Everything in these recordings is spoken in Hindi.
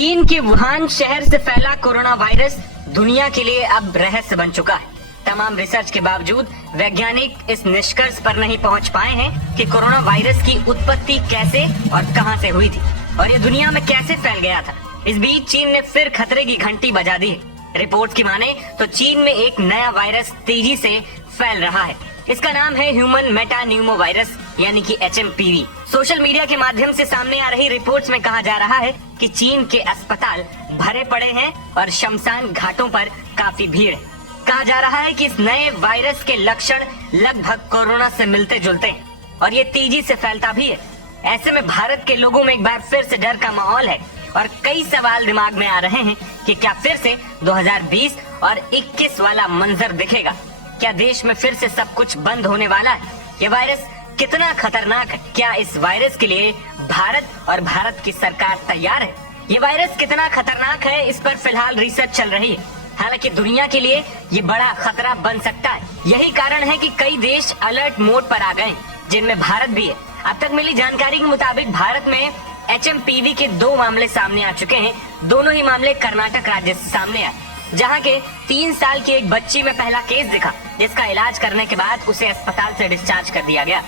चीन के वुहान शहर से फैला कोरोना वायरस दुनिया के लिए अब रहस्य बन चुका है। तमाम रिसर्च के बावजूद वैज्ञानिक इस निष्कर्ष पर नहीं पहुंच पाए हैं कि कोरोना वायरस की उत्पत्ति कैसे और कहां से हुई थी और ये दुनिया में कैसे फैल गया था। इस बीच चीन ने फिर खतरे की घंटी बजा दी है। रिपोर्ट की माने तो चीन में एक नया वायरस तेजी से फैल रहा है। इसका नाम है ह्यूमन मेटान्यूमो वायरस यानी कि HMPV। सोशल मीडिया के माध्यम से सामने आ रही रिपोर्ट्स में कहा जा रहा है कि चीन के अस्पताल भरे पड़े हैं और शमशान घाटों पर काफी भीड़ है। कहा जा रहा है कि इस नए वायरस के लक्षण लगभग कोरोना से मिलते जुलते हैं और ये तेजी से फैलता भी है। ऐसे में भारत के लोगों में एक बार फिर से डर का माहौल है और कई सवाल दिमाग में आ रहे हैं कि क्या फिर से 2020 और 21 वाला मंजर दिखेगा। क्या देश में फिर से सब कुछ बंद होने वाला है? ये वायरस कितना खतरनाक है? क्या इस वायरस के लिए भारत और भारत की सरकार तैयार है? ये वायरस कितना खतरनाक है, इस पर फिलहाल रिसर्च चल रही है। हालांकि दुनिया के लिए ये बड़ा खतरा बन सकता है। यही कारण है कि कई देश अलर्ट मोड पर आ गए, जिनमें भारत भी है। अब तक मिली जानकारी के मुताबिक भारत में HMPV के 2 मामले सामने आ चुके हैं। दोनों ही मामले कर्नाटक राज्य से सामने आए, जहां के 3 साल की एक बच्ची में पहला केस दिखा, जिसका इलाज करने के बाद उसे अस्पताल से डिस्चार्ज कर दिया गया।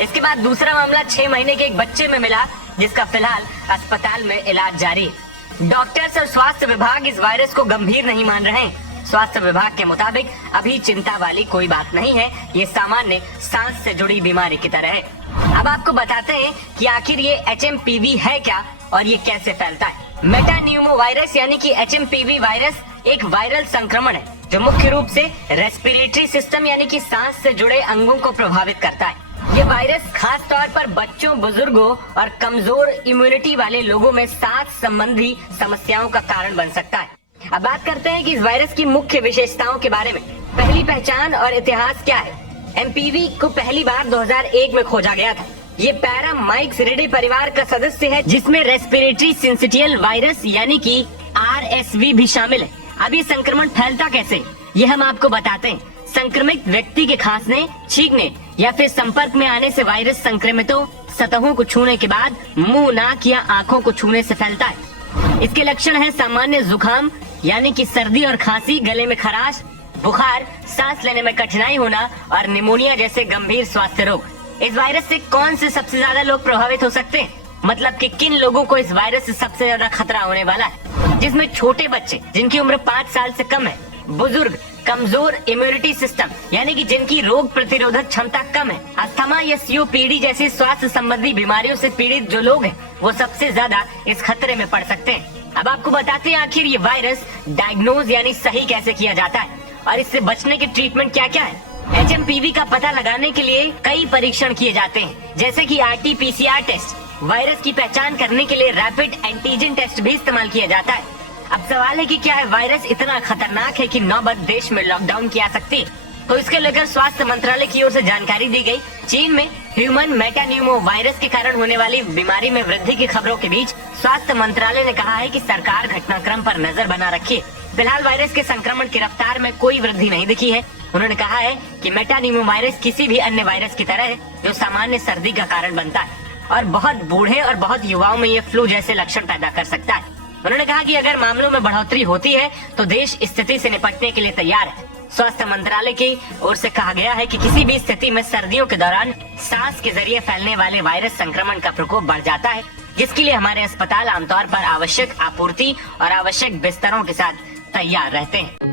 इसके बाद दूसरा मामला 6 महीने के एक बच्चे में मिला, जिसका फिलहाल अस्पताल में इलाज जारी है। डॉक्टर्स और स्वास्थ्य विभाग इस वायरस को गंभीर नहीं मान रहे हैं। स्वास्थ्य विभाग के मुताबिक अभी चिंता वाली कोई बात नहीं है, ये सामान्य सांस से जुड़ी बीमारी की तरह है। अब आपको बताते हैं कि आखिर ये HMPV है क्या और ये कैसे फैलता है। मेटान्यूमो वायरस यानी कि HMPV वायरस एक वायरल संक्रमण है जो मुख्य रूप से रेस्पिरेटरी सिस्टम यानी कि सांस से जुड़े अंगों को प्रभावित करता है। ये वायरस खास तौर पर बच्चों, बुजुर्गों और कमजोर इम्यूनिटी वाले लोगों में सांस संबंधी समस्याओं का कारण बन सकता है। अब बात करते हैं कि इस वायरस की मुख्य विशेषताओं के बारे में। पहली पहचान और इतिहास क्या है? MPV को पहली बार 2001 में खोजा गया था। ये पैरामाइक्सिडिडे परिवार का सदस्य है, जिसमें रेस्पिरेटरी सिंसिटियल वायरस यानी कि RSV भी शामिल है। अब ये संक्रमण फैलता कैसे, ये हम आपको बताते हैं। संक्रमित व्यक्ति के खांसने, छींकने या फिर संपर्क में आने से वायरस संक्रमितों सतहों को छूने के बाद मुंह, नाक या आंखों को छूने से फैलता है। इसके लक्षण है सामान्य जुकाम यानी कि सर्दी और खांसी, गले में खराश, बुखार, सांस लेने में कठिनाई होना और निमोनिया जैसे गंभीर स्वास्थ्य रोग। इस वायरस से कौन से सबसे ज्यादा लोग प्रभावित हो सकते हैं, मतलब कि किन लोगों को इस वायरस से सबसे ज्यादा खतरा होने वाला है? जिसमें छोटे बच्चे जिनकी उम्र 5 साल से कम है, बुजुर्ग, कमजोर इम्यूनिटी सिस्टम यानी कि जिनकी रोग प्रतिरोधक क्षमता कम है, अस्थमा या COPD जैसी स्वास्थ्य संबंधी बीमारियों से पीड़ित जो लोग हैं, वो सबसे ज्यादा इस खतरे में पड़ सकते हैं। अब आपको बताते हैं आखिर ये वायरस डायग्नोज यानी सही कैसे किया जाता है और इससे बचने के ट्रीटमेंट क्या क्या है। HMPV का पता लगाने के लिए कई परीक्षण किए जाते हैं, जैसे कि RT-PCR टेस्ट। वायरस की पहचान करने के लिए रैपिड एंटीजन टेस्ट भी इस्तेमाल किया जाता है। अब सवाल है कि क्या है वायरस इतना खतरनाक है कि नौबत देश में लॉकडाउन की आ सकती है? तो इसके लेकर स्वास्थ्य मंत्रालय की ओर से जानकारी दी गई। चीन में ह्यूमन मेटान्यूमो वायरस के कारण होने वाली बीमारी में वृद्धि की खबरों के बीच स्वास्थ्य मंत्रालय ने कहा है कि सरकार घटनाक्रम पर नजर बना रखी है। फिलहाल वायरस के संक्रमण की रफ्तार में कोई वृद्धि नहीं दिखी है। उन्होंने कहा है कि मेटान्यूमो वायरस किसी भी अन्य वायरस की तरह है जो सामान्य सर्दी का कारण बनता है और बहुत बूढ़े और बहुत युवाओं में ये फ्लू जैसे लक्षण पैदा कर सकता है। उन्होंने कहा कि अगर मामलों में बढ़ोतरी होती है तो देश स्थिति से निपटने के लिए तैयार है। स्वास्थ्य मंत्रालय की ओर से कहा गया है कि किसी भी स्थिति में सर्दियों के दौरान सांस के जरिए फैलने वाले वायरस संक्रमण का प्रकोप बढ़ जाता है, जिसके लिए हमारे अस्पताल आमतौर पर आवश्यक आपूर्ति और आवश्यक बिस्तरों के साथ तैयार रहते हैं।